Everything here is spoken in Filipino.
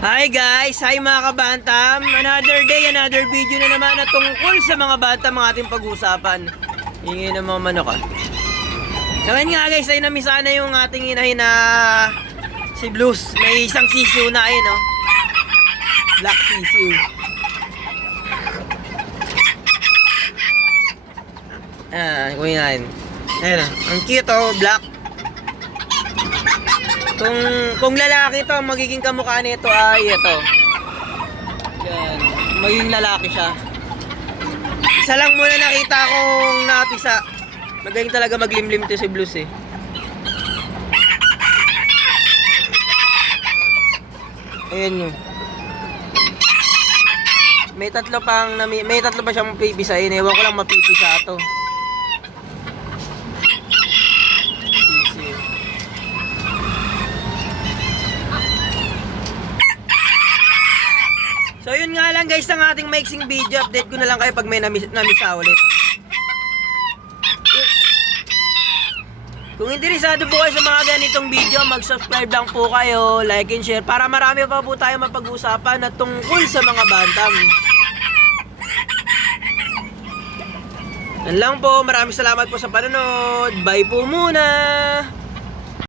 Hi guys! Hi mga kabantam! Another day, another video na naman na tungkol sa mga bantam ang ating pag-uusapan. Ingay ng mga manok ah. So ngayon nga guys, ay namiss sana yung ating inahin na si Blues. May isang sisiw na ayun oh. Black sisiw. Kunin natin. Ayun oh. Ang cute oh, black. Kung lalaki to, magiging kamukha nito ay ito. Yan, magiging lalaki siya. Isa lang muna nakita kong napisa. Magaling talaga maglimlim to si Blues eh. Ayan yun. May tatlo pa siyang pipisain. Ewan ko lang mapipisa to. So yun nga lang guys ang ating mixing video. Update ko na lang kayo pag may namisa ulit. Kung interesado po kayo sa mga ganitong video, mag-subscribe lang po kayo, like and share para marami pa po tayo mapag-usapan na tungkol sa mga bantam. Yan lang po, maraming salamat po sa panonood. Bye po muna.